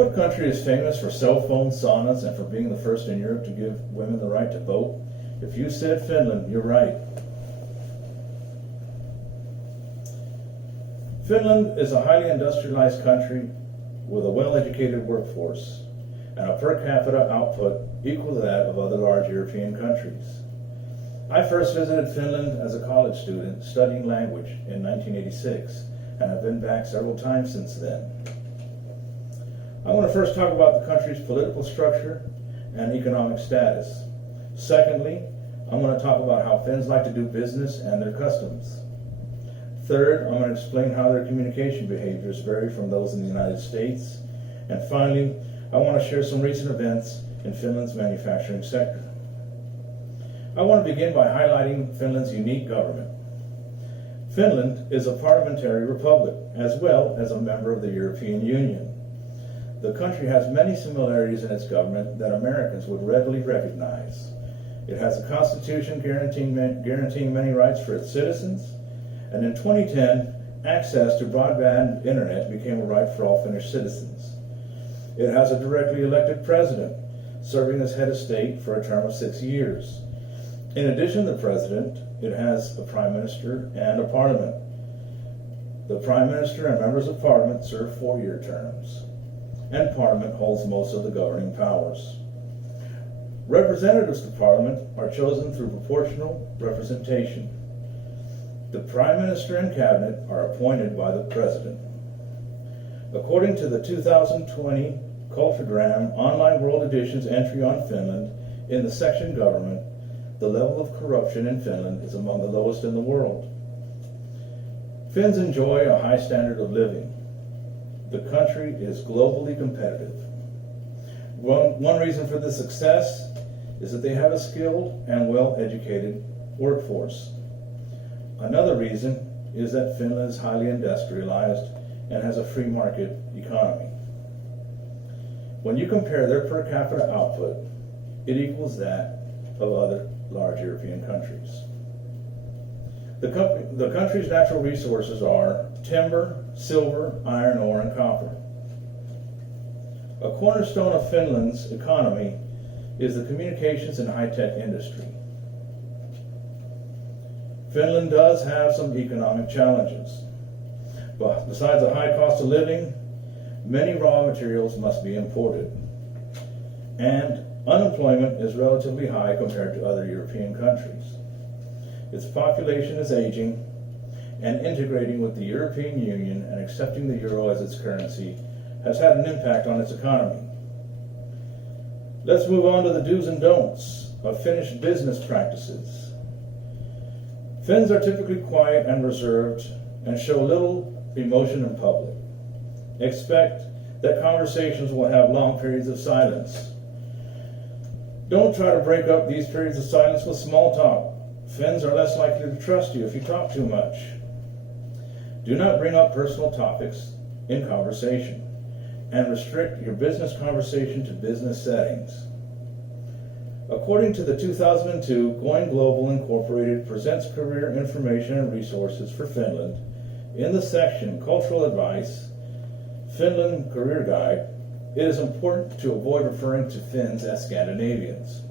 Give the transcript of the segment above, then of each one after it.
What country is famous for cell phone saunas and for being the first in Europe to give women the right to vote? If you said Finland, you're right. Finland is a highly industrialized country with a well-educated workforce and a per capita output equal to that of other large European countries. I first visited Finland as a college student studying language in 1986, and I've been back several times since then. I want to first talk about the country's political structure and economic status. Secondly, I'm going to talk about how Finns like to do business and their customs. Third, I'm going to explain how their communication behaviors vary from those in the United States. And finally, I want to share some recent events in Finland's manufacturing sector. I want to begin by highlighting Finland's unique government. Finland is a parliamentary republic as well as a member of the European Union. The country has many similarities in its government that Americans would readily recognize. It has a constitution guaranteeing many rights for its citizens, and in 2010, access to broadband internet became a right for all Finnish citizens. It has a directly elected president, serving as head of state for a term of 6 years. In addition to the president, it has a prime minister and a parliament. The prime minister and members of parliament serve 4-year terms, and parliament holds most of the governing powers. Representatives to parliament are chosen through proportional representation. The prime minister and cabinet are appointed by the president. According to the 2020 Culturegram Online World Edition's entry on Finland, in the section Government, the level of corruption in Finland is among the lowest in the world. Finns enjoy a high standard of living. The country is globally competitive. One reason for this success is that they have a skilled and well-educated workforce. Another reason is that Finland is highly industrialized and has a free market economy. When you compare their per capita output, it equals that of other large European countries. The country's natural resources are timber, silver, iron ore, and copper. A cornerstone of Finland's economy is the communications and high-tech industry. Finland does have some economic challenges, but besides a high cost of living, many raw materials must be imported, and unemployment is relatively high compared to other European countries. Its population is aging, and integrating with the European Union and accepting the euro as its currency has had an impact on its economy. Let's move on to the do's and don'ts of Finnish business practices. Finns are typically quiet and reserved and show little emotion in public. Expect that conversations will have long periods of silence. Don't try to break up these periods of silence with small talk. Finns are less likely to trust you if you talk too much. Do not bring up personal topics in conversation, and restrict your business conversation to business settings. According to the 2002 Going Global Incorporated presents career information and resources for Finland, in the section Cultural Advice, Finland Career Guide, it is important to avoid referring to Finns as Scandinavians.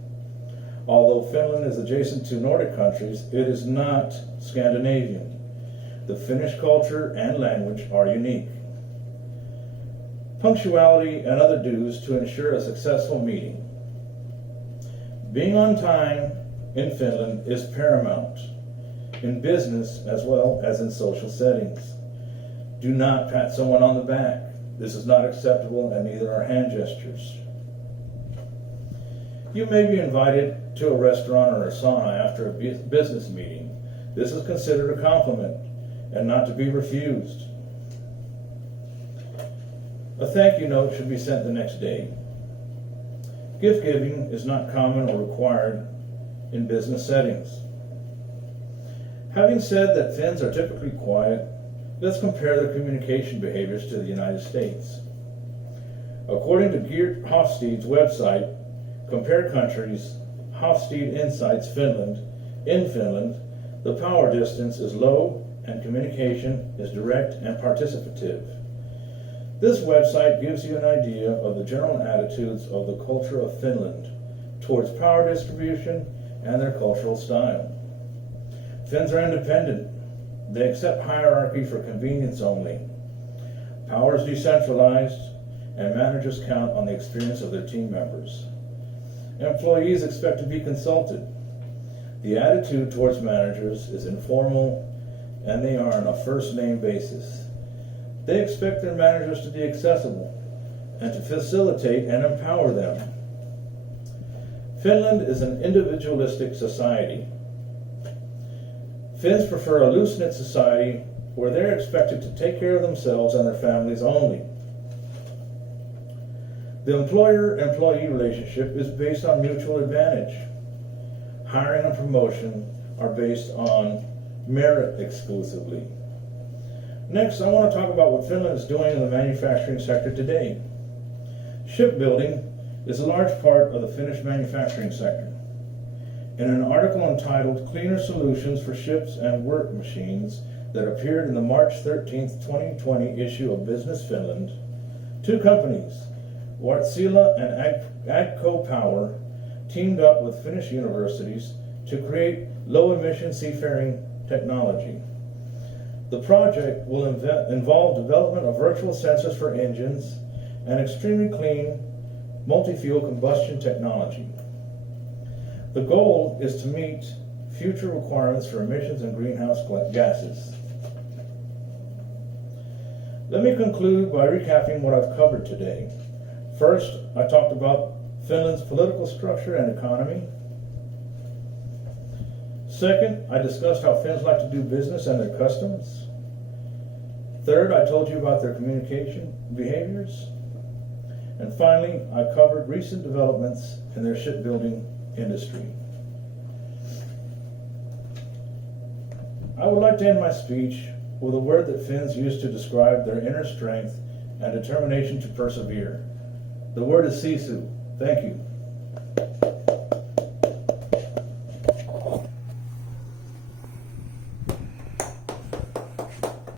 Although Finland is adjacent to Nordic countries, it is not Scandinavian. The Finnish culture and language are unique. Punctuality and other dues to ensure a successful meeting. Being on time in Finland is paramount, in business as well as in social settings. Do not pat someone on the back. This is not acceptable, and neither are hand gestures. You may be invited to a restaurant or a sauna after a business meeting. This is considered a compliment and not to be refused. A thank you note should be sent the next day. Gift giving is not common or required in business settings. Having said that Finns are typically quiet, let's compare their communication behaviors to the United States. According to Geert Hofstede's website, Compare Countries, Hofstede Insights Finland, in Finland, the power distance is low and communication is direct and participative. This website gives you an idea of the general attitudes of the culture of Finland towards power distribution and their cultural style. Finns are independent. They accept hierarchy for convenience only. Power is decentralized, and managers count on the experience of their team members. Employees expect to be consulted. The attitude towards managers is informal, and they are on a first-name basis. They expect their managers to be accessible and to facilitate and empower them. Finland is an individualistic society. Finns prefer a loose-knit society where they're expected to take care of themselves and their families only. The employer-employee relationship is based on mutual advantage. Hiring and promotion are based on merit exclusively. Next, I want to talk about what Finland is doing in the manufacturing sector today. Shipbuilding is a large part of the Finnish manufacturing sector. In an article entitled Cleaner Solutions for Ships and Work Machines that appeared in the March 13, 2020 issue of Business Finland, two companies, Wärtsilä and Agco Power, teamed up with Finnish universities to create low-emission seafaring technology. The project will involve development of virtual sensors for engines and extremely clean multi-fuel combustion technology. The goal is to meet future requirements for emissions and greenhouse gases. Let me conclude by recapping what I've covered today. First, I talked about Finland's political structure and economy. Second, I discussed how Finns like to do business and their customs. Third, I told you about their communication behaviors. And finally, I covered recent developments in their shipbuilding industry. I would like to end my speech with a word that Finns use to describe their inner strength and determination to persevere. The word is sisu. Thank you.